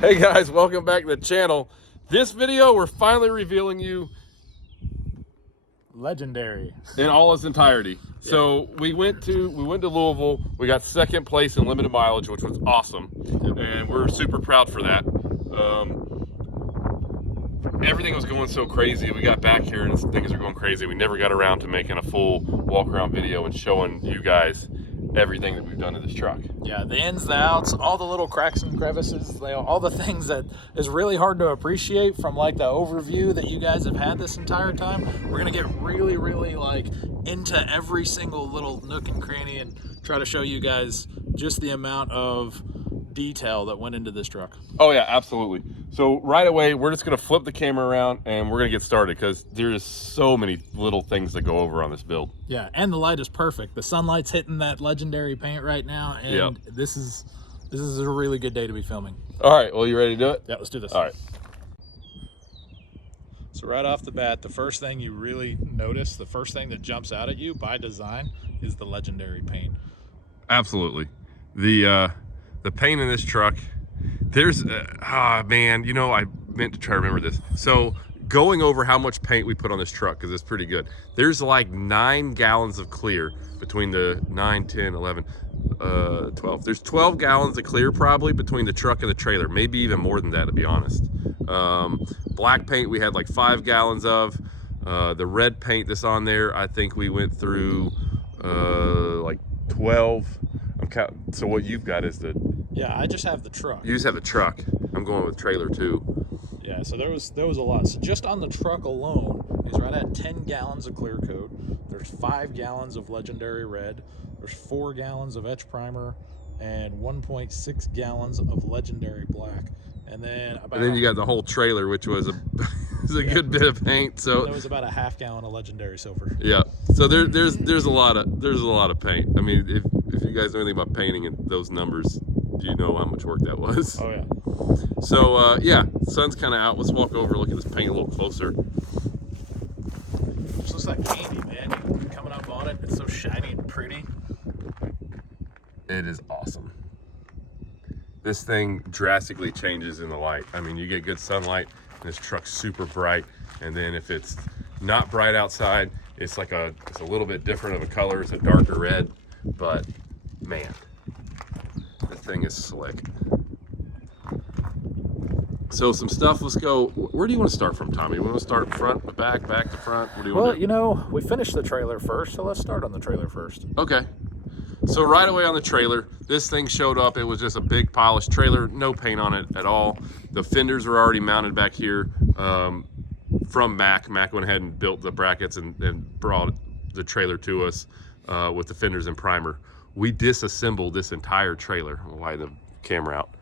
Hey guys, welcome back to the channel. This video, we're finally revealing you legendary in all its entirety. Yeah. So we went to Louisville. We got second place in limited mileage, which was awesome, and we're super proud for that. Everything was going so crazy. We got back here and things are going crazy. We never got around to making a full walk around video and showing you guys everything that we've done to this truck. Yeah, the ins, the outs, all the little cracks and crevices, all the things that is really hard to appreciate from like the overview that you guys have had this entire time. We're gonna get really like into every single little nook and cranny and try to show you guys just the amount of detail that went into this truck. Oh yeah, absolutely. So right away, we're just gonna flip the camera around and we're gonna get started because there's so many little things that go over on this build. Yeah, and the light is perfect. The sunlight's hitting that legendary paint right now, and yep. This is a really good day to be filming. All right, well, you ready to do it? Yeah, let's do this. All right. So right off the bat, the first thing you really notice, the first thing that jumps out at you by design is the legendary paint. Absolutely. The paint in this truck, there's man, you know, I meant to try to remember this. So going over how much paint we put on this truck, because it's pretty good, there's like 9 gallons of clear between the 9, 10, 11, 12. There's 12 gallons of clear probably between the truck and the trailer, maybe even more than that, to be honest. Black paint we had like 5 gallons of. The red paint that's on there, I think we went through like 12. So what you've got is the... Yeah, I just have the truck. You just have the truck. I'm going with trailer too. Yeah, so there was a lot. So just on the truck alone, he's right at 10 gallons of clear coat. There's 5 gallons of legendary red. There's 4 gallons of etch primer and 1.6 gallons of legendary black. And then you got the whole trailer, which was a good bit of paint. So there was about a ½ gallon of legendary silver. Yeah. So there's a lot of paint. I mean, if you guys know anything about painting and those numbers, you know how much work that was. Oh yeah. So yeah, sun's kind of out. Let's walk over, look at this paint a little closer. This looks like candy, man. You're coming up on it. It's so shiny and pretty. It is awesome. This thing drastically changes in the light. I mean, you get good sunlight, and this truck's super bright. And then if it's not bright outside, it's like it's a little bit different of a color. It's a darker red, but man, this thing is slick. So some stuff, let's go. Where do you want to start from, Tommy? You want to start front to back, back to front? What do you want to do? You know, we finished the trailer first, so let's start on the trailer first. Okay. So right away on the trailer, this thing showed up. It was just a big polished trailer, no paint on it at all. The fenders were already mounted back here from Mac. Mac went ahead and built the brackets and brought the trailer to us with the fenders and primer. We disassembled this entire trailer. I'll widen the camera out.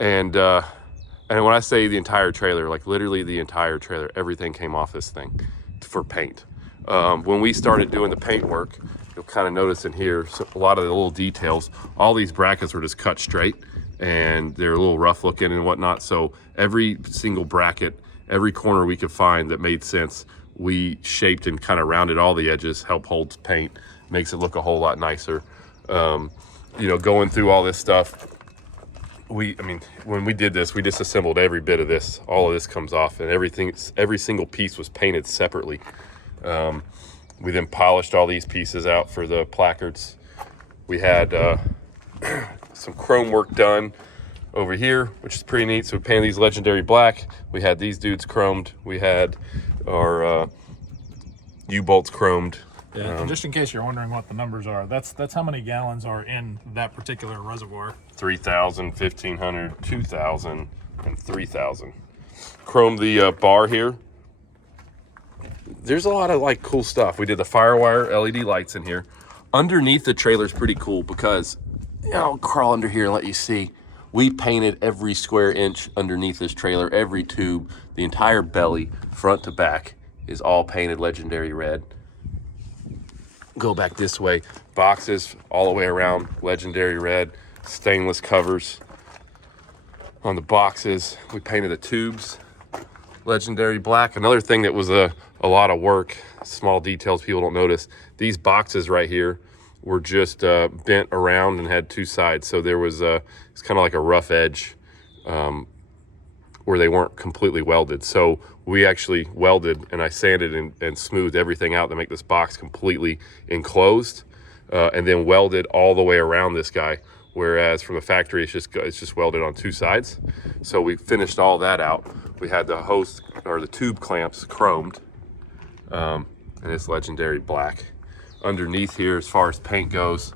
And when I say the entire trailer, like literally the entire trailer, everything came off this thing for paint. When we started doing the paint work, you'll kind of notice in here, so a lot of the little details, all these brackets were just cut straight and they're a little rough looking and whatnot. So every single bracket, every corner we could find that made sense, we shaped and kind of rounded all the edges, help hold paint, makes it look a whole lot nicer. You know, going through all this stuff, I mean, when we did this, we disassembled every bit of this. All of this comes off, and every single piece was painted separately. We then polished all these pieces out for the placards. We had some chrome work done over here, which is pretty neat. So we painted these legendary black. We had these dudes chromed. We had our U-bolts chromed. Yeah, just in case you're wondering what the numbers are, that's how many gallons are in that particular reservoir. 3,000, 1,500, 2,000, and 3,000. Chrome the bar here. There's a lot of like cool stuff. We did the Firewire LED lights in here. Underneath the trailer is pretty cool because, I'll crawl under here and let you see. We painted every square inch underneath this trailer, every tube, the entire belly, front to back, is all painted legendary red. Go back this way, boxes all the way around, legendary red, stainless covers on the boxes. We painted the tubes legendary black. Another thing that was a lot of work, small details people don't notice, these boxes right here were just bent around and had 2 sides, so there was it's kind of like a rough edge where they weren't completely welded. So we actually welded, and I sanded and smoothed everything out to make this box completely enclosed, and then welded all the way around this guy. Whereas from the factory, it's just welded on 2 sides. So we finished all that out. We had the hose or the tube clamps chromed, and it's legendary black. Underneath here, as far as paint goes,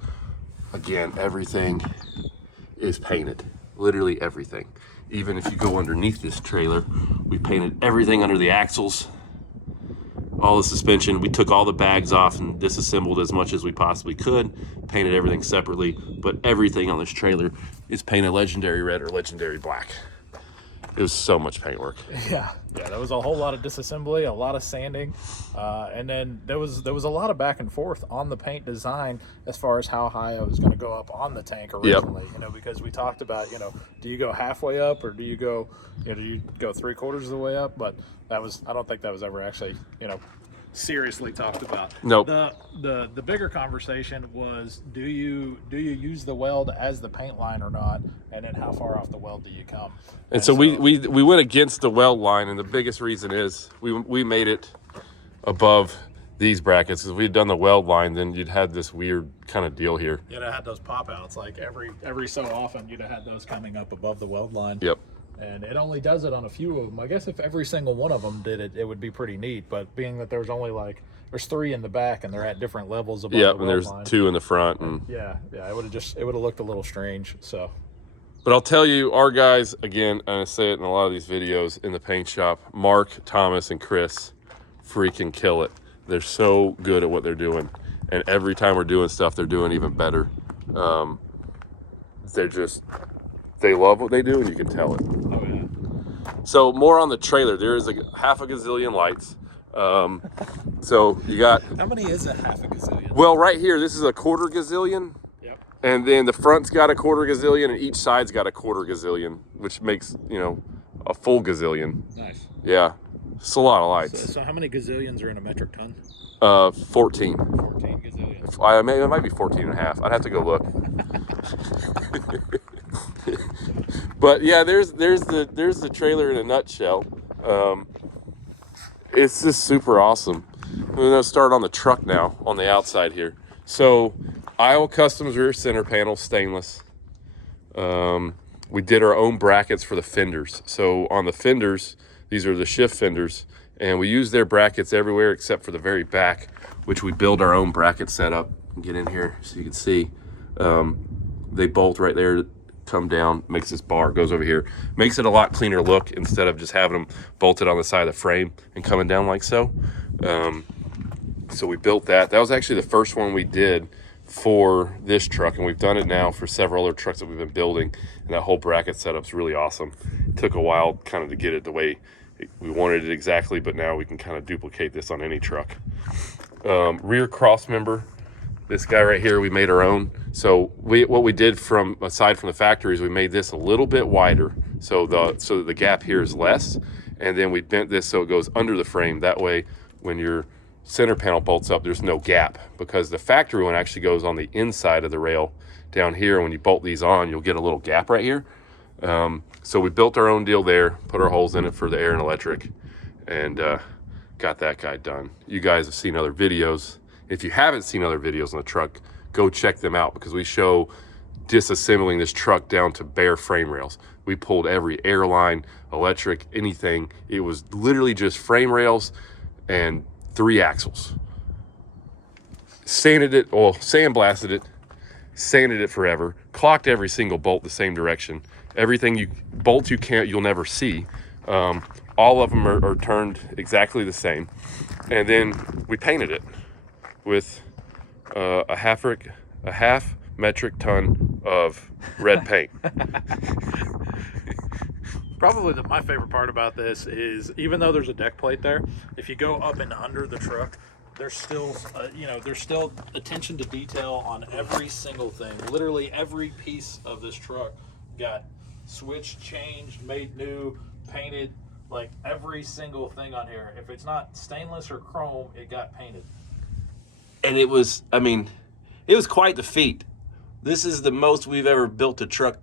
again, everything is painted. Literally everything. Even if you go underneath this trailer, we painted everything under the axles, all the suspension. We took all the bags off and disassembled as much as we possibly could, painted everything separately, but everything on this trailer is painted legendary red or legendary black. It was so much paint work. Yeah, there was a whole lot of disassembly, a lot of sanding, and then there was a lot of back and forth on the paint design as far as how high I was going to go up on the tank originally. Yep. You know, because we talked about, you know, do you go halfway up or do you go 3/4 of the way up? But I don't think that was ever actually, you know, seriously talked about. Nope. The bigger conversation was, do you use the weld as the paint line or not, and then how far off the weld do you come? And so we went against the weld line, and the biggest reason is we made it above these brackets, because if we'd done the weld line, then you'd had this weird kind of deal here. You'd have had those pop outs, like every so often you'd have had those coming up above the weld line. Yep. And it only does it on a few of them. I guess if every single one of them did it, it would be pretty neat. But being that there's only there's 3 in the back and they're at different levels above the weld line. Yep, and there's 2 in the front. And yeah, it would have looked a little strange. So. But I'll tell you, our guys, again, and I say it in a lot of these videos in the paint shop, Mark, Thomas, and Chris freaking kill it. They're so good at what they're doing. And every time we're doing stuff, they're doing even better. They love what they do, and you can tell it. Oh, yeah. So more on the trailer. There is half a gazillion lights. So you got... How many is a half a gazillion? Well, right here, this is a 1/4 gazillion. Yep. And then the front's got a 1/4 gazillion, and each side's got a 1/4 gazillion, which makes, you know, a full gazillion. Nice. Yeah, it's a lot of lights. So how many gazillions are in a metric ton? 14. 14 gazillions. It might be 14 and a half. I'd have to go look. But yeah, there's the trailer in a nutshell. It's just super awesome. We're gonna start on the truck now, on the outside here. So Iowa Customs rear center panel, stainless. We did our own brackets for the fenders. So on the fenders, these are the shift fenders, and we use their brackets everywhere except for the very back, which we build our own bracket setup. Get in here so you can see. They bolt right there, come down, makes this bar, goes over here. Makes it a lot cleaner look instead of just having them bolted on the side of the frame and coming down like so. So we built that. That was actually the first one we did for this truck, and we've done it now for several other trucks that we've been building, and that whole bracket setup's really awesome. It took a while kind of to get it the way we wanted it exactly, but now we can kind of duplicate this on any truck. Rear cross member, this guy right here, we made our own. So what we did from aside from the factory is we made this a little bit wider, so that the gap here is less, and then we bent this so it goes under the frame. That way, when your center panel bolts up, there's no gap, because the factory one actually goes on the inside of the rail down here. When you bolt these on, you'll get a little gap right here. So we built our own deal there, put our holes in it for the air and electric, and got that guy done. You guys have seen other videos. If you haven't seen other videos on the truck, go check them out, because we show disassembling this truck down to bare frame rails. We pulled every airline, electric, anything. It was literally just frame rails and 3 axles. Sanded it, well, sandblasted it, sanded it forever, clocked every single bolt the same direction. Everything bolts you'll never see. All of them are turned exactly the same. And then we painted it with a half metric ton of red paint. Probably my favorite part about this is, even though there's a deck plate there, if you go up and under the truck, there's still there's still attention to detail on every single thing. Literally every piece of this truck got switched, changed, made new, painted. Like every single thing on here, if it's not stainless or chrome, it got painted. And it was quite the feat. This is the most we've ever built a truck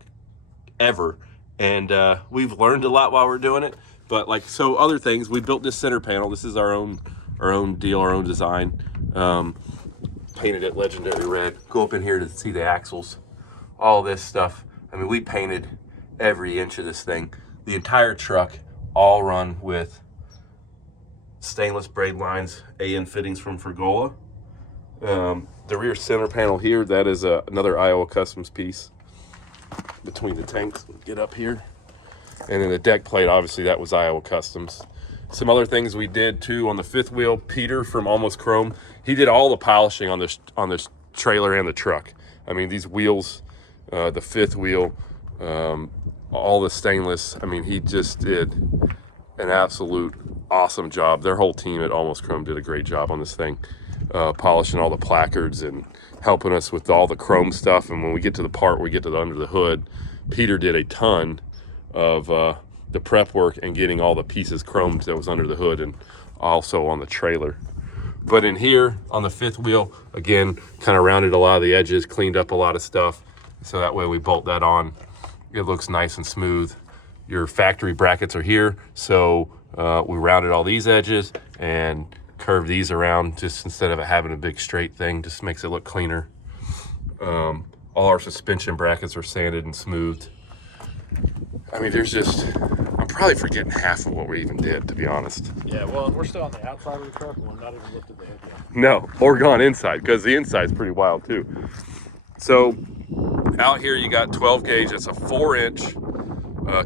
ever, and we've learned a lot while we're doing it. But like, so other things, we built this center panel. This is our own deal, our own design. Painted it legendary red. Go up in here to see the axles, all this stuff. I mean, we painted every inch of this thing. The entire truck, all run with stainless braid lines, AN fittings from Fergola. The rear center panel here, that is another Iowa Customs piece between the tanks. Get up here. And then the deck plate, obviously that was Iowa Customs. Some other things we did too on the fifth wheel, Peter from Almost Chrome, he did all the polishing on this trailer and the truck. I mean, these wheels, the fifth wheel, all the stainless, I mean, he just did an absolute awesome job. Their whole team at Almost Chrome did a great job on this thing, polishing all the placards and helping us with all the chrome stuff. And when we get to the part where we get to the under the hood, Peter did a ton of the prep work and getting all the pieces chromed that was under the hood and also on the trailer. But in here on the fifth wheel, again, kind of rounded a lot of the edges, cleaned up a lot of stuff, so that way we bolt that on, it looks nice and smooth. Your factory brackets are here, so we rounded all these edges and curved these around, just instead of it having a big straight thing, just makes it look cleaner. All our suspension brackets are sanded and smoothed. I mean, there's just, I'm probably forgetting half of what we even did, to be honest. Yeah, well, and we're still on the outside of the truck, and we're not even lifted the head yet. No, or gone inside, because the inside's pretty wild too. So out here you got 12 gauge, that's a 4-inch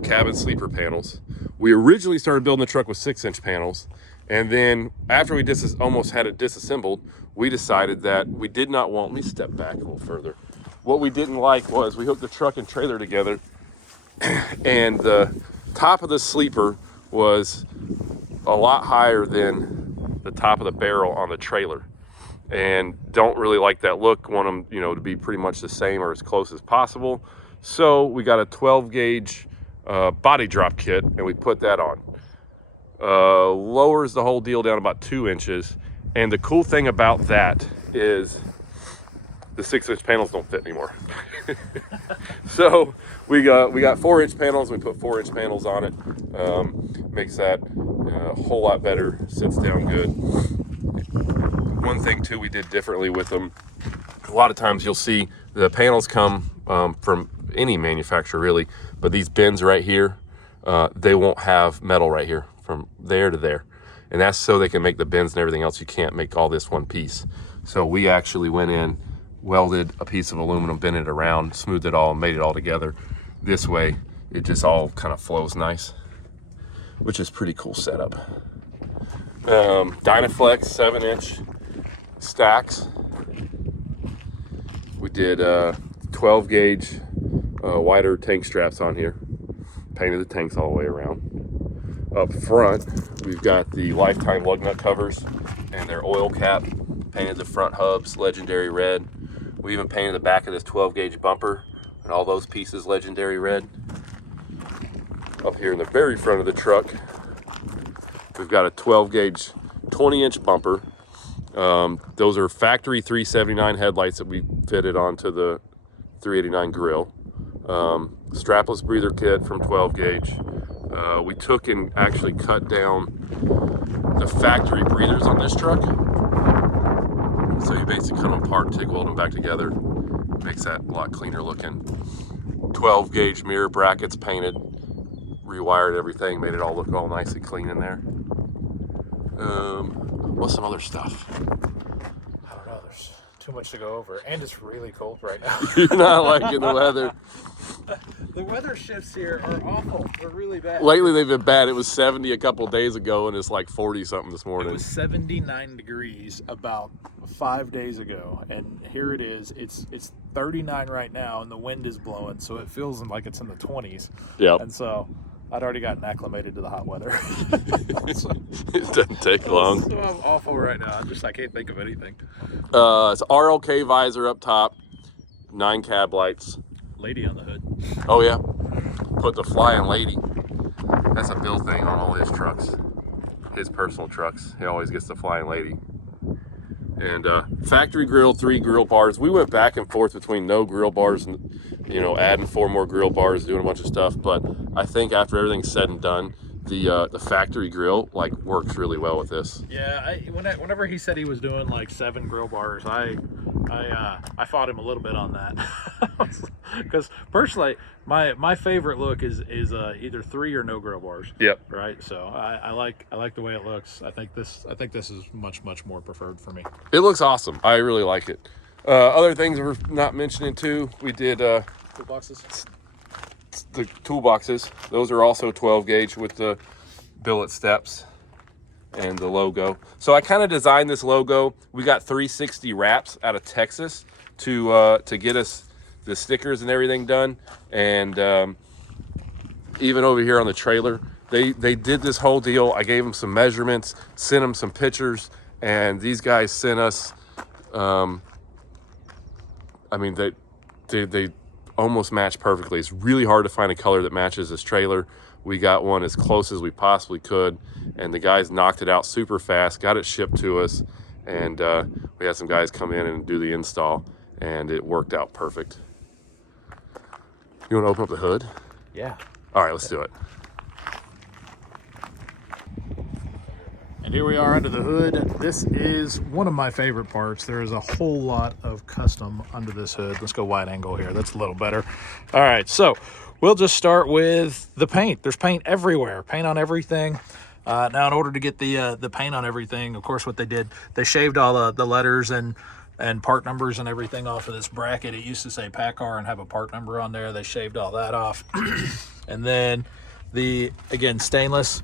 cabin sleeper panels. We originally started building the truck with 6-inch panels, and then after we almost had it disassembled, we decided that we did not want, let me step back a little further. What we didn't like was we hooked the truck and trailer together, and the top of the sleeper was a lot higher than the top of the barrel on the trailer, and don't really like that look. Want them, you know, to be pretty much the same or as close as possible. So we got a 12 gauge body drop kit, and we put that on. Lowers the whole deal down about 2 inches, and the cool thing about that is the 6-inch panels don't fit anymore. So we got 4-inch panels. We put 4-inch panels on it. Makes that a whole lot better. Sits down good. One thing too we did differently with them. A lot of times you'll see the panels come from any manufacturer really, but these bins right here, they won't have metal right here from there to there, and that's so they can make the bins and everything else. You can't make all this one piece. So we actually went in, welded a piece of aluminum, bent it around, smoothed it all, and made it all together. This way, it just all kind of flows nice, which is pretty cool setup. Dynaflex 7-inch stacks. We did 12 gauge wider tank straps on here. Painted the tanks all the way around. Up front, we've got the lifetime lug nut covers and their oil cap. Painted the front hubs legendary red. We even painted the back of this 12 gauge bumper and all those pieces legendary red. Up here in the very front of the truck, we've got a 12 gauge 20-inch bumper. Those are factory 379 headlights that we fitted onto the 389 grill. Strapless breather kit from 12 gauge. We took and actually cut down the factory breathers on this truck. So you basically cut them apart, TIG weld them back together. Makes that a lot cleaner looking. 12 gauge mirror brackets painted, rewired everything, made it all look all nice and clean in there. What's some other stuff? I don't know, there's too much to go over, and it's really cold right now. You're not liking the weather. The weather shifts here are awful. They're really bad. Lately they've been bad. It was 70 a couple days ago, and it's like 40 something this morning. It was 79 degrees about 5 days ago, and here it is. It's 39 right now, and the wind is blowing, so it feels like it's in the 20s. Yep. And so I'd already gotten acclimated to the hot weather. It doesn't take long. So I'm awful right now. I can't think of anything. It's RLK visor up top, 9 cab lights. Lady on the hood. Oh yeah, put the flying lady. That's a Bill thing on all his trucks, his personal trucks. He always gets the flying lady. And factory grill, 3 grill bars. We went back and forth between no grill bars you know, adding 4 more grill bars, doing a bunch of stuff. But I think after everything's said and done, the factory grill like works really well with this. Yeah, whenever he said he was doing like 7 grill bars, I fought him a little bit on that, because personally my favorite look is either 3 or no grill bars. Yep. Right. So I like the way it looks. I think this is much more preferred for me. It looks awesome. I really like it. Other things we're not mentioning too, we did Toolboxes. the toolboxes. Those are also 12 gauge with the billet steps and the logo. So I kind of designed this logo. We got 360 wraps out of Texas to get us the stickers and everything done. And even over here on the trailer, they did this whole deal. I gave them some measurements, sent them some pictures, and these guys sent us, I mean, they almost match perfectly. It's really hard to find a color that matches this trailer. We got one as close as we possibly could, and the guys knocked it out super fast, got it shipped to us, and we had some guys come in and do the install, and it worked out perfect. You want to open up the hood? Yeah. All right, let's do it. And here we are under the hood. This is one of my favorite parts. There is a whole lot of custom under this hood. Let's go wide angle here. That's a little better. All right, so we'll just start with the paint. There's paint everywhere, paint on everything. Now, in order to get the paint on everything, of course, what they did, they shaved all the letters and part numbers and everything off of this bracket. It used to say PACCAR and have a part number on there. They shaved all that off. And then again, stainless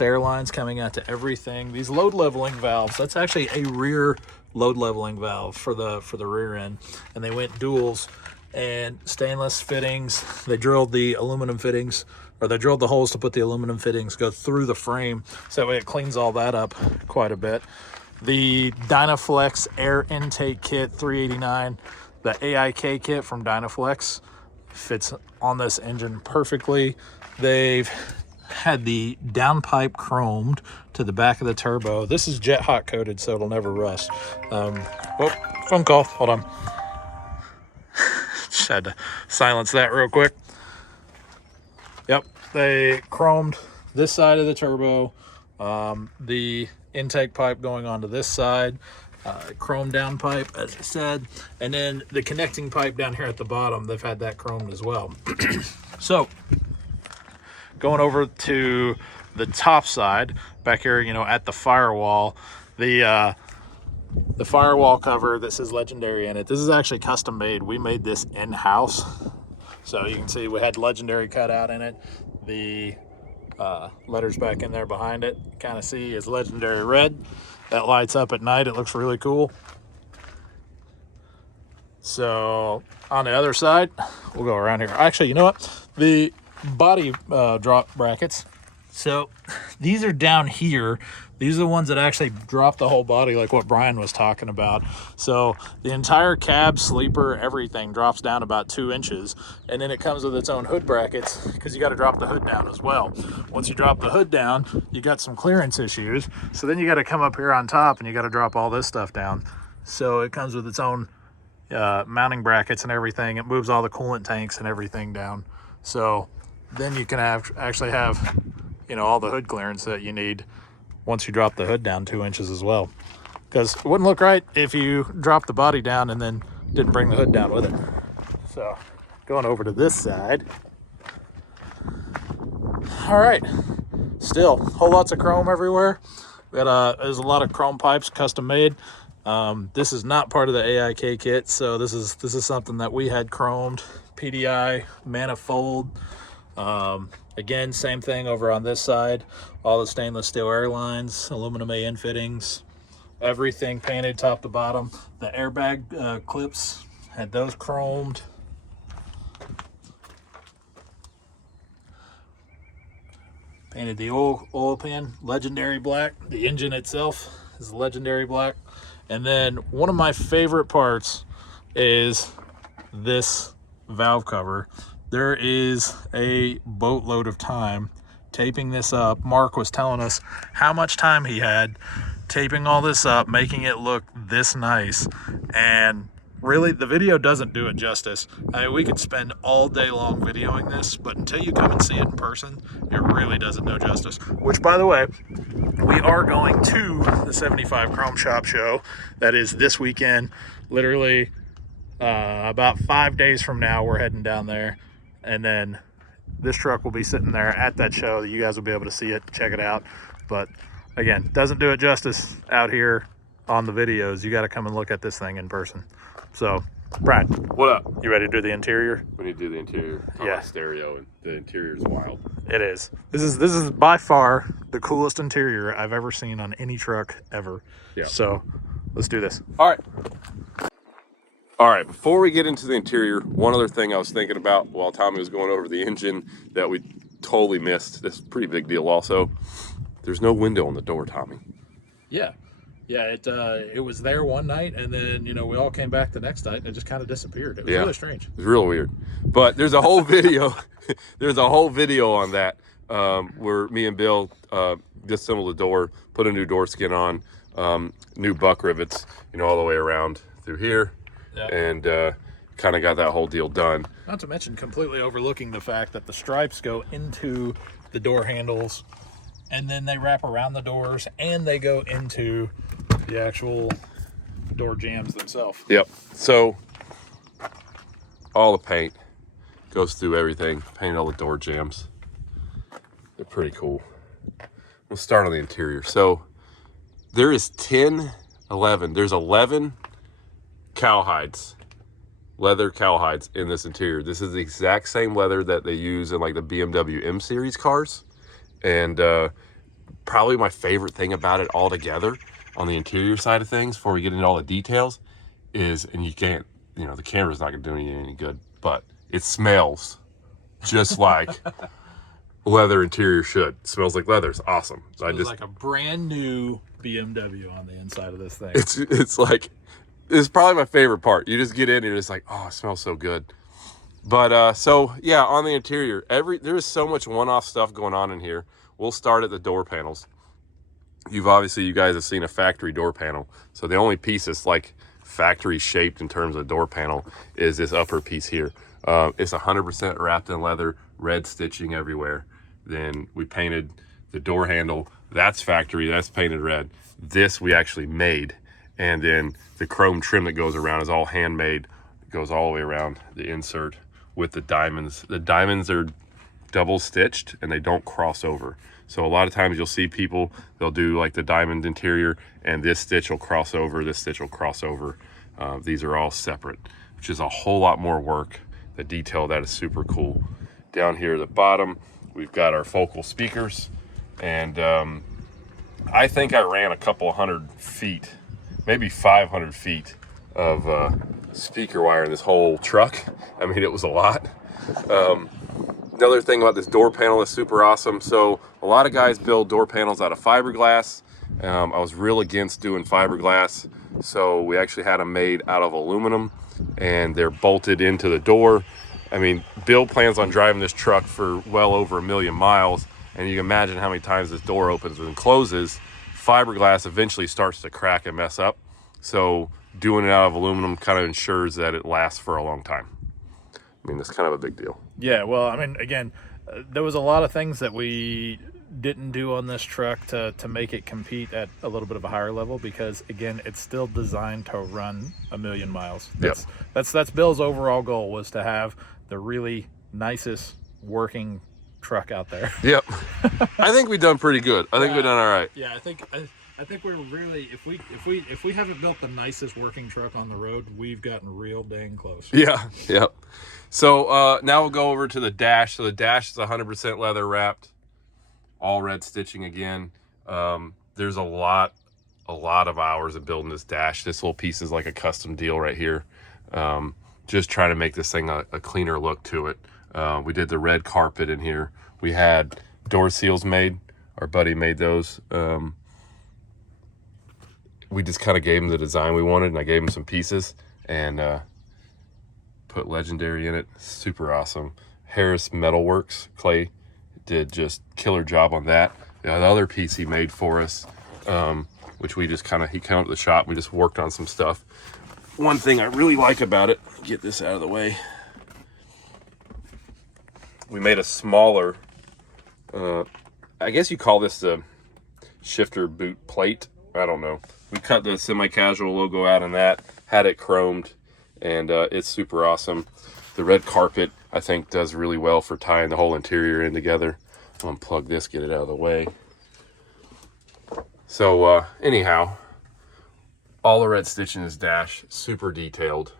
air lines coming out to everything. These load leveling valves, that's actually a rear load leveling valve for the rear end, and they went duals and stainless fittings. They drilled the aluminum fittings, or they drilled the holes to put the aluminum fittings go through the frame, so that way it cleans all that up quite a bit. The Dynaflex Air Intake Kit 389, the AIK kit from Dynaflex, fits on this engine perfectly. They've had the downpipe chromed to the back of the turbo. This is jet hot coated, so it'll never rust. Phone call, hold on. Just had to silence that real quick. Yep, they chromed this side of the turbo, the intake pipe going onto this side, chrome down pipe, as I said, and then the connecting pipe down here at the bottom, they've had that chromed as well. So going over to the top side back here, you know, at the firewall, the firewall cover that says Legendary in it, this is actually custom made. We made this in-house, so you can see we had Legendary cut out in it. The letters back in there behind it, kind of see is Legendary red. That lights up at night. It looks really cool. So on the other side, we'll go around here. Actually, you know what? The body drop brackets. So these are down here. These are the ones that actually drop the whole body, like what Brian was talking about. So the entire cab, sleeper, everything drops down about 2 inches, and then it comes with its own hood brackets, because you got to drop the hood down as well. Once you drop the hood down, you got some clearance issues. So then you got to come up here on top and you got to drop all this stuff down. So it comes with its own mounting brackets and everything. It moves all the coolant tanks and everything down. So then you can actually have, you know, all the hood clearance that you need once you drop the hood down 2 inches as well. Because it wouldn't look right if you dropped the body down and then didn't bring the hood down with it. So going over to this side. All right, still whole lots of chrome everywhere. We got there's a lot of chrome pipes custom made. This is not part of the AIK kit, so this is something that we had chromed. PDI manifold. Again, same thing over on this side. All the stainless steel air lines, aluminum AN fittings, everything painted top to bottom. The airbag clips, had those chromed. Painted the oil pan, Legendary black. The engine itself is Legendary black. And then one of my favorite parts is this valve cover. There is a boatload of time taping this up. Mark was telling us how much time he had taping all this up, making it look this nice. And really, the video doesn't do it justice. I mean, we could spend all day long videoing this, but until you come and see it in person, it really doesn't do justice. Which, by the way, we are going to the 75 Chrome Shop show. That is this weekend. Literally about 5 days from now, we're heading down there. And then this truck will be sitting there at that show. You guys will be able to see it, check it out. But again, doesn't do it justice out here on the videos. You got to come and look at this thing in person. So, Brad, What up? you ready to do the interior? We need to do the interior. Yeah. Stereo, and the interior is wild. It is. This is by far the coolest interior I've ever seen on any truck ever. Yeah. So, let's do this. All right. All right, before we get into the interior, one other thing I was thinking about while Tommy was going over the engine that we totally missed. This is a pretty big deal also. There's no window on the door, Tommy. Yeah. Yeah, it was there one night, and then, you know, we all came back the next night, and it just kind of disappeared. It was really strange. It's real weird. But there's a whole video. There's a whole video on that where me and Bill disassembled the door, put a new door skin on, new buck rivets, you know, all the way around through here. Yep. And kind of got that whole deal done. Not to mention completely overlooking the fact that the stripes go into the door handles, and then they wrap around the doors, and they go into the actual door jambs themselves. Yep. So all the paint goes through everything. Painted all the door jambs. They're pretty cool. We'll start on the interior. So there is 11. There's 11 cowhides, leather cowhides in this interior. This is the exact same leather that they use in like the BMW M series cars. And probably my favorite thing about it altogether on the interior side of things, before we get into all the details, is, and you can't, you know, the camera's not gonna do any good, but it smells just like leather interior should. It smells like leather. It's awesome. It's like a brand new BMW on the inside of this thing. It's like, it's probably my favorite part. You just get in and it's like, oh, it smells so good. But so yeah, on the interior, there is so much one-off stuff going on in here. We'll start at the door panels. You guys have seen a factory door panel. So the only piece that's like factory shaped in terms of door panel is this upper piece here. It's 100% wrapped in leather, red stitching everywhere. Then we painted the door handle. That's factory, that's painted red. This we actually made. And then the chrome trim that goes around is all handmade. It goes all the way around the insert with the diamonds. The diamonds are double stitched and they don't cross over. So a lot of times you'll see people, they'll do like the diamond interior and this stitch will cross over, this stitch will cross over. These are all separate, which is a whole lot more work. The detail of that is super cool. Down here at the bottom, we've got our focal speakers. And I think I ran a couple 100 feet, maybe 500 feet of speaker wire in this whole truck. I mean, it was a lot. Another thing about this door panel is super awesome. So a lot of guys build door panels out of fiberglass. I was real against doing fiberglass. So we actually had them made out of aluminum and they're bolted into the door. I mean, Bill plans on driving this truck for well over 1 million miles. And you can imagine how many times this door opens and closes. Fiberglass eventually starts to crack and mess up. So doing it out of aluminum kind of ensures that it lasts for a long time. I mean, that's kind of a big deal. Yeah, well, I mean, again, there was a lot of things that we didn't do on this truck to make it compete at a little bit of a higher level because, again, it's still designed to run 1 million miles. That's Bill's overall goal, was to have the really nicest working truck out there. Yep. I think we've done pretty good. I think we've done all right. Yeah, I think we're really, if we haven't built the nicest working truck on the road, we've gotten real dang close. Yeah. Yep. So now we'll go over to the dash. So the dash is 100% leather wrapped, all red stitching again. There's a lot of hours of building this dash. This little piece is like a custom deal right here. Just trying to make this thing a cleaner look to it. We did the red carpet in here. We had door seals made. Our buddy made those. We just kind of gave him the design we wanted, and I gave him some pieces and put Legendary in it. Super awesome. Harris Metalworks Clay did just killer job on that. The other piece he made for us, which we just he came up to the shop. We just worked on some stuff. one thing I really like about it, get this out of the way. We made a smaller, I guess you call this the shifter boot plate. I don't know. We cut the semi-casual logo out on that, had it chromed, and it's super awesome. The red carpet, I think, does really well for tying the whole interior in together. I'll unplug this, get it out of the way. So anyhow, all the red stitching is dash, super detailed.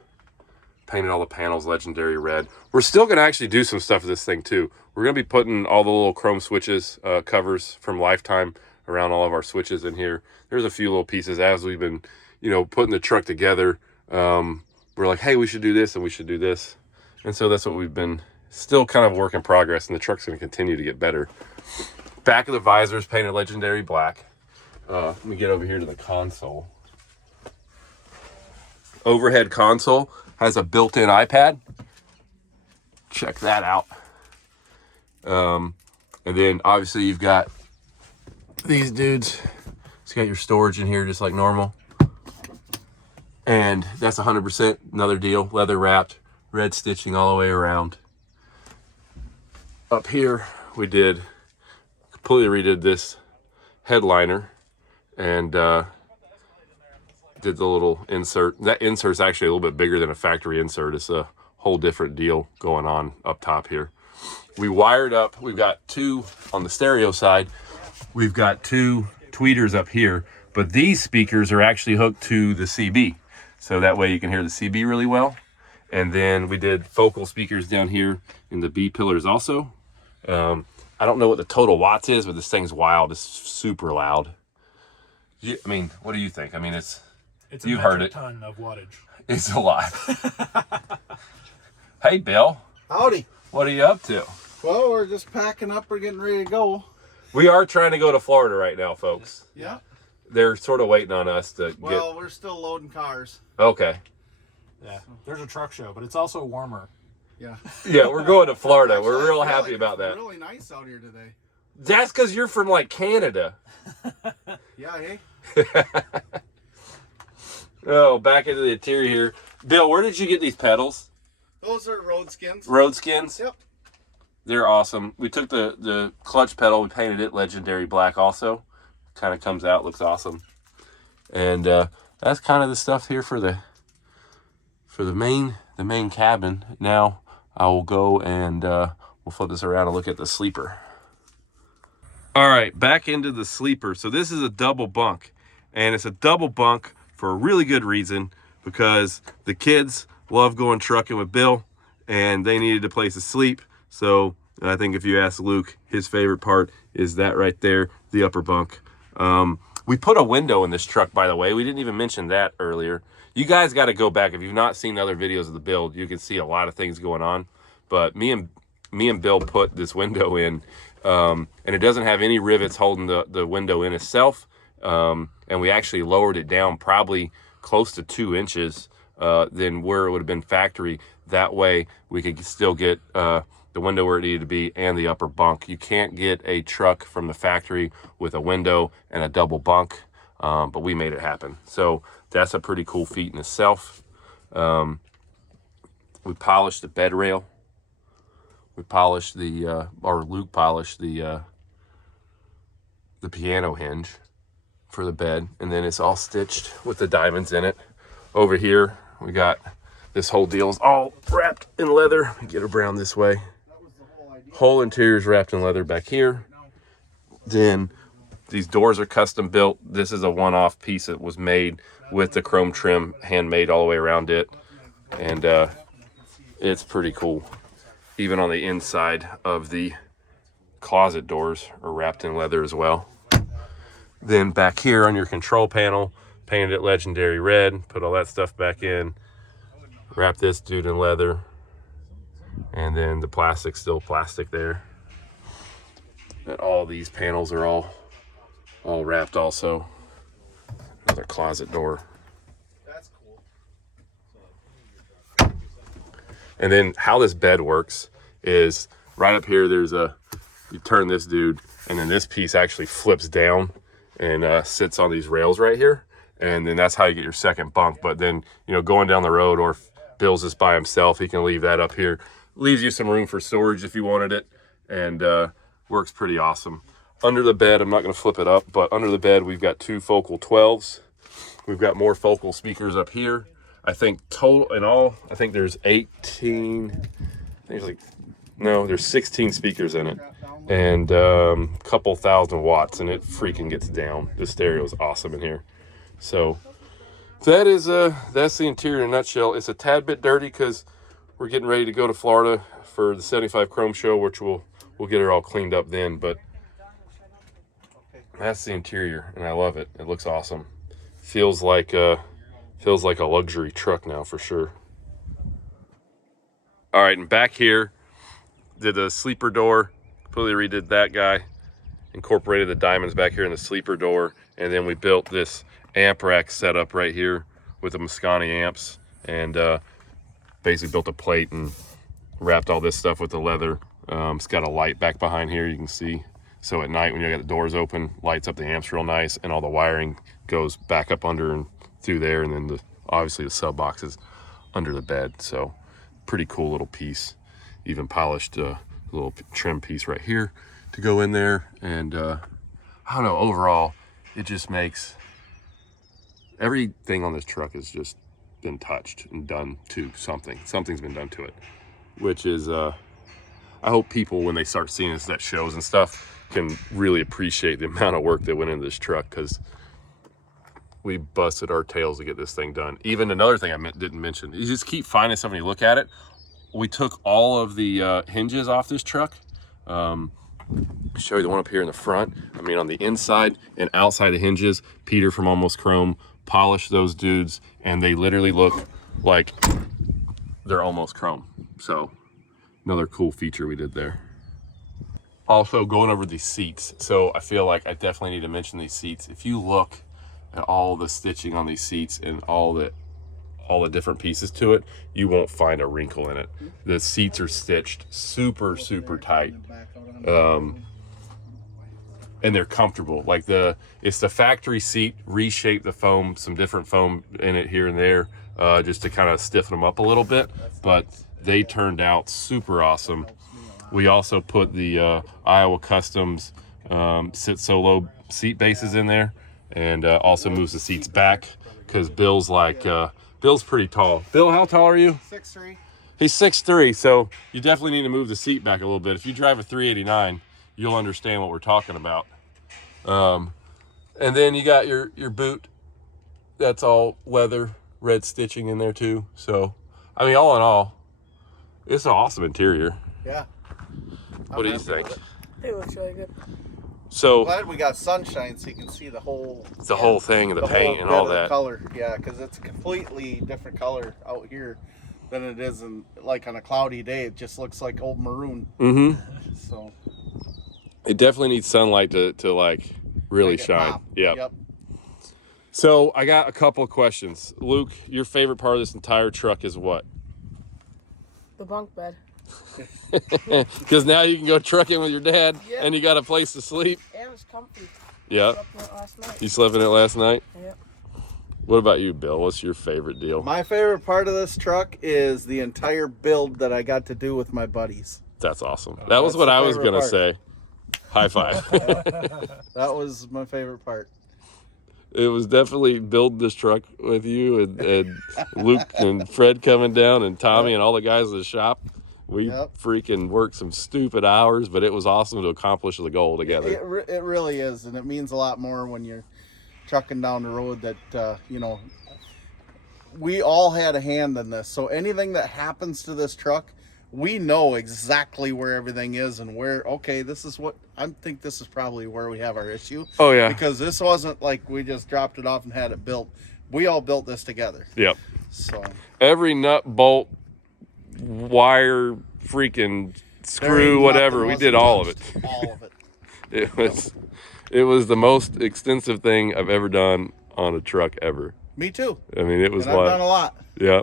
Painted all the panels legendary red. We're still going to actually do some stuff with this thing too. We're going to be putting all the little chrome switches, covers from Lifetime around all of our switches in here. There's a few little pieces as we've been, you know, putting the truck together. We're like, hey, we should do this and we should do this. And so that's what we've been, still kind of work in progress, and the truck's going to continue to get better. Back of the visor is painted legendary black. Let me get over here to the console. Overhead console has a built-in iPad. Check that out. And then obviously you've got these dudes. It's got your storage in here just like normal. And that's 100% another deal. Leather wrapped, red stitching all the way around. Up here we completely redid this headliner and did the little insert. That insert's actually a little bit bigger than a factory insert. It's a whole different deal going on up top here. We wired up, we've got two on the stereo side. We've got two tweeters up here, but these speakers are actually hooked to the CB. So that way you can hear the CB really well. And then we did focal speakers down here in the B pillars also. I don't know what the total watts is, but this thing's wild. It's super loud. I mean, what do you think? I mean, it's you heard it. Ton of wattage. It's a lot. Hey, Bill. Howdy. What are you up to? Well, we're just packing up. We're getting ready to go. We are trying to go to Florida right now, folks. Yeah. They're sort of waiting on us to Well, we're still loading cars. Okay. Yeah, there's a truck show, but it's also warmer. Yeah. Yeah, we're going to Florida. Actually, We're real I feel happy like about it's that. Really nice out here today. That's because you're from like Canada. Yeah, hey. Oh, back into the interior here. Bill, where did you get these pedals? Those are road skins. Road skins? Yep. They're awesome. We took the clutch pedal, we painted it legendary black also. Kind of comes out, looks awesome. And that's kind of the stuff here for the main cabin. Now I will go and we'll flip this around and look at the sleeper. All right, back into the sleeper. So this is a double bunk, and it's a double bunk for a really good reason, because the kids love going trucking with Bill and they needed a place to sleep. So I think if you ask Luke, his favorite part is that right there, the upper bunk. We put a window in this truck, by the way. We didn't even mention that earlier. You guys got to go back. If you've not seen other videos of the build, you can see a lot of things going on. But me and Bill put this window in, and it doesn't have any rivets holding the window in itself. And we actually lowered it down probably close to 2 inches than where it would have been factory. That way we could still get the window where it needed to be and the upper bunk. You can't get a truck from the factory with a window and a double bunk, but we made it happen. So that's a pretty cool feat in itself. We polished the bed rail. We polished or Luke polished the piano hinge for the bed, and then it's all stitched with the diamonds in it. Over here we got this whole deal is all wrapped in leather. Get it around this way. Whole interior is wrapped in leather back here. Then these doors are custom built. This is a one-off piece that was made with the chrome trim, handmade all the way around it, and it's pretty cool. Even on the inside of the closet doors are wrapped in leather as well. Then back here on your control panel, painted it legendary red, put all that stuff back in, wrap this dude in leather, and then the plastic, still plastic there. And all these panels are all wrapped also. Another closet door. That's cool. And then how this bed works is right up here, you turn this dude, and then this piece actually flips down and sits on these rails right here. and then that's how you get your second bunk. But then, you know, going down the road, or if Bill's just by himself, he can leave that up here. Leaves you some room for storage if you wanted it, and works pretty awesome. Under the bed, I'm not going to flip it up, but under the bed we've got 2 focal 12s. We've got more focal speakers up here. I think total in all, I think there's 18. I think there's 16 speakers in it, and couple thousand watts, and it freaking gets down. The stereo is awesome in here. So that is that's the interior in a nutshell. It's a tad bit dirty because we're getting ready to go to Florida for the 75 Chrome show, which we'll get it all cleaned up then. But that's the interior, and I love it. It looks awesome. Feels like a luxury truck now for sure. All right, and back here, did a sleeper door. Completely redid that guy. Incorporated the diamonds back here in the sleeper door, and then we built this amp rack setup right here with the Mosconi amps, and basically built a plate and wrapped all this stuff with the leather. It's got a light back behind here, you can see. So at night when you got the doors open, lights up the amps real nice, and all the wiring goes back up under and through there, and then obviously the sub boxes under the bed. So pretty cool little piece. Even polished a little trim piece right here to go in there. And I don't know, overall it just makes everything on this truck has just been touched and done to something's been done to it, which is I hope people, when they start seeing us at shows and stuff, can really appreciate the amount of work that went into this truck, because we busted our tails to get this thing done. Even another thing I didn't mention, you just keep finding stuff when you look at it. We took all of the hinges off this truck. Show you the one up here in the front. I mean, on the inside and outside the hinges, Peter from Almost Chrome polished those dudes, and they literally look like they're almost chrome. So another cool feature we did there. Also, going over these seats. So I feel like I definitely need to mention these seats. If you look at all the stitching on these seats and all the different pieces to it, you won't find a wrinkle in it. The seats are stitched super tight, and they're comfortable. Like it's the factory seat, reshape the foam, some different foam in it here and there, just to kind of stiffen them up a little bit, but they turned out super awesome. We also put the Iowa Customs sit solo seat bases in there, and also moves the seats back, because Bill's pretty tall. Bill, how tall are you? 6'3". He's 6'3", so you definitely need to move the seat back a little bit. If you drive a 389, you'll understand what we're talking about. And then you got your boot. That's all leather, red stitching in there too. So, I mean, all in all, it's an awesome interior. Yeah. What do you think? It looks really good. So Glad we got sunshine so you can see the whole thing, and the paint and whole all bit of that. color. Yeah, because it's a completely different color out here than it is on a cloudy day. It just looks like old maroon. Mm-hmm. So It definitely needs sunlight to like really make it shine. pop. Yep. So I got a couple of questions. Luke, your favorite part of this entire truck is what? The bunk bed. Because now you can go trucking with your dad, Yep. and you got a place to sleep. And it's comfy. Yeah. Slept in it last night. You slept in it last night? Yep. What about you, Bill? What's your favorite deal? My favorite part of this truck is the entire build that I got to do with my buddies. That's awesome. That was That's what the I was favorite going to part. say. High five. That was my favorite part. It was definitely building this truck with you and Luke and Fred coming down and Tommy and all the guys in the shop. We freaking worked some stupid hours, but it was awesome to accomplish the goal together. It really is, and it means a lot more when you're trucking down the road that, we all had a hand in this. So anything that happens to this truck, we know exactly where everything is and where, okay, this is what, I think this is probably where we have our issue. Oh, yeah. Because this wasn't like we just dropped it off and had it built. We all built this together. Yep. So Every nut, bolt, wire, freaking screw, whatever, we did all of it. All of it. It was the most extensive thing I've ever done on a truck ever. Me too. I mean, it was And I've done a lot. Yeah.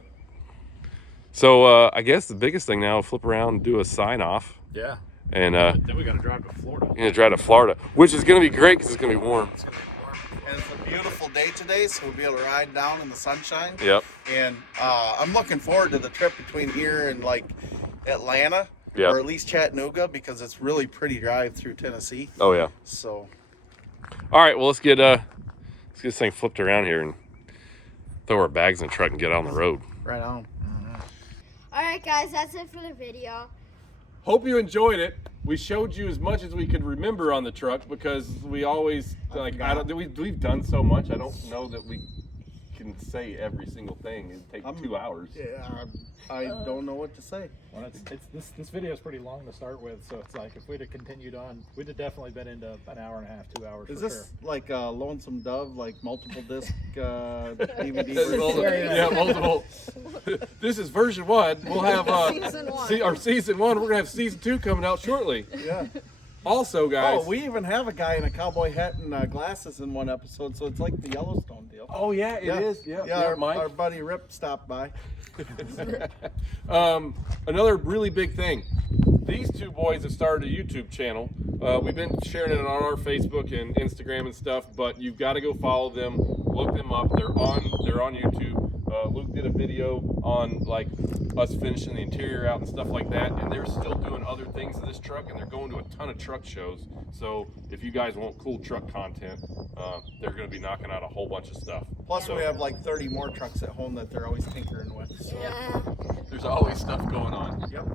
So I guess the biggest thing now, flip around and do a sign off. Yeah. And Then we got to drive to Florida. you're gonna drive to Florida, which is gonna be great because it's gonna be warm. It's gonna be warm. and it's a beautiful day today, so we'll be able to ride down in the sunshine. Yep. And I'm looking forward to the trip between here and like Atlanta, Yep. or at least Chattanooga, because it's really pretty drive through Tennessee. Oh yeah. So All right, well let's get this thing flipped around here and throw our bags in the truck and get on the road. right on. Alright guys, that's it for the video. Hope you enjoyed it. We showed you as much as we could remember on the truck because we always we've done so much. I don't know that we can say every single thing. It'd take 2 hours. Yeah, I don't know what to say. Well, this video is pretty long to start with, so it's like if we'd have continued on, we'd have definitely been into an hour and a half, 2 hours. Is for this sure. like a Lonesome Dove, like multiple disc DVD version? Yeah, multiple. This is version 1. We'll have Season 1. season 1. We're gonna have season 2 coming out shortly. Yeah. Also, guys. Oh, we even have a guy in a cowboy hat and glasses in one episode, so it's like the Yellowstone deal. Oh yeah, it is. Yeah, Yeah, Mike. our buddy Rip stopped by. Another really big thing. These two boys have started a YouTube channel. We've been sharing it on our Facebook and Instagram and stuff, but you've got to go follow them. Look them up. They're on YouTube. Luke did a video on like us finishing the interior out and stuff like that, and they're still doing other things to this truck, and they're going to a ton of truck shows. So if you guys want cool truck content, they're going to be knocking out a whole bunch of stuff. Plus, we have like 30 more trucks at home that they're always tinkering with. So. Yeah. There's always stuff going on. Yep.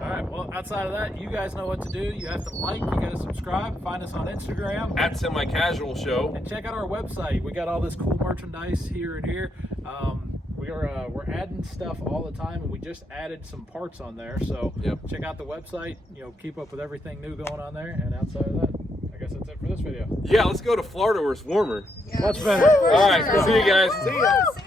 All right, well, outside of that, you guys know what to do. You have to like, you got to subscribe, find us on Instagram. At Semi Casual Show. And check out our website. We got all this cool merchandise here and here. We're adding stuff all the time, and we just added some parts on there. So Yep. check out the website. Keep up with everything new going on there. And outside of that, I guess that's it for this video. Yeah, let's go to Florida where it's warmer. Much better. All right, see you guys. See ya.